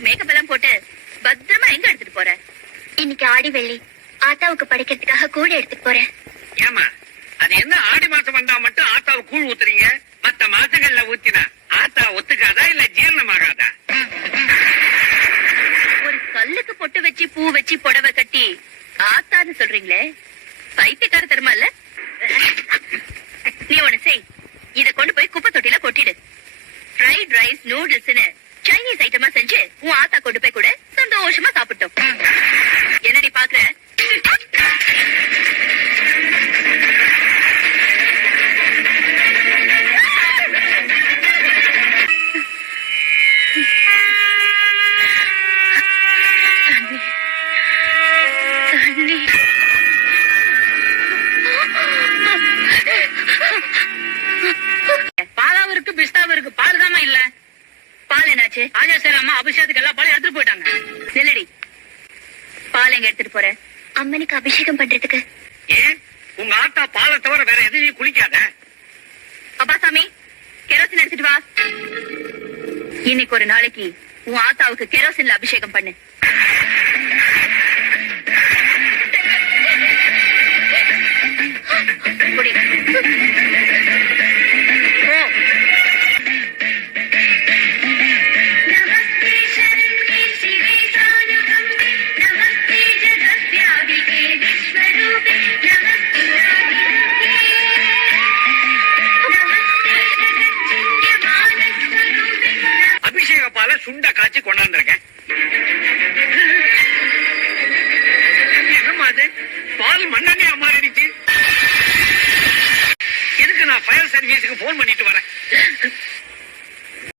ஆத்தாவுக்கு makeup எல்லாம் போட்டு பத்திரமா எங்க எடுத்துட்டு போற? இன்னைக்கு ஆடி வெள்ளி, ஆத்தாவுக்கு படைக்கிறதுக்காக கூழ் எடுத்துட்டு போறேன். ஏமா அது என்ன ஆடி மாசம் வந்தா மட்டும் ஆத்தாவுக்கு கூழ் ஊத்துறீங்க? மத்த மாசங்கள்ல ஊத்தினா ஆத்தா ஒத்துக்காதா இல்ல ஜீரணமாகாதா? ஒரு கல்லுக்கு பொட்டு வச்சு பூ வச்சு புடவை கட்டி ஆத்தான்னு சொல்றீங்களே, பைத்தியக்கார தருமா இல்ல? நீ ஒண்ணு செய், இத கொண்டு போய் குப்பை தொட்டில கொட்டிடு. ஃப்ரைட் ரைஸ் நூடுல்ஸ்னு சைனீஸ் ஐட்டமா செஞ்சு உன் ஆத்தா கொண்டு போய் கூட சந்தோஷமா சாப்பிட்டோம். என்னடி பாக்குற? பாலாவும் இருக்கு பிஸ்தாவும் இருக்கு, பால் தாமா இல்ல. பால் என்னாச்சு? ராஜேஸ்வரி அம்மா அபிஷேகத்துக்கு எல்லா பாலையும் எடுத்துட்டு போயிட்டாங்க. நில்லடி, பால் எங்க எடுத்துட்டு போற? அம்மனுக்கு அபிஷேகம் பண்றதுக்கு. ஏன் உங்க ஆத்தா பாலை தவிர வேற எதையும் குளிக்காத? அப்பாசாமி, கெரோசின் எடுத்துட்டு வா. இன்னைக்கு ஒரு நாளைக்கு உன் ஆத்தாவுக்கு கெரோசின்ல அபிஷேகம் பண்ணு. குடி. போ. அபிஷேக பாலை சுண்ட காய்ச்சி கொண்டாந்துருக்கேன். என்னம்மா அது? பால் மண்ணெண்ணையா மாறிடுச்சு. எதுக்கு நான் ஃபயர் சர்வீஸுக்கு போன் பண்ணிட்டேன்.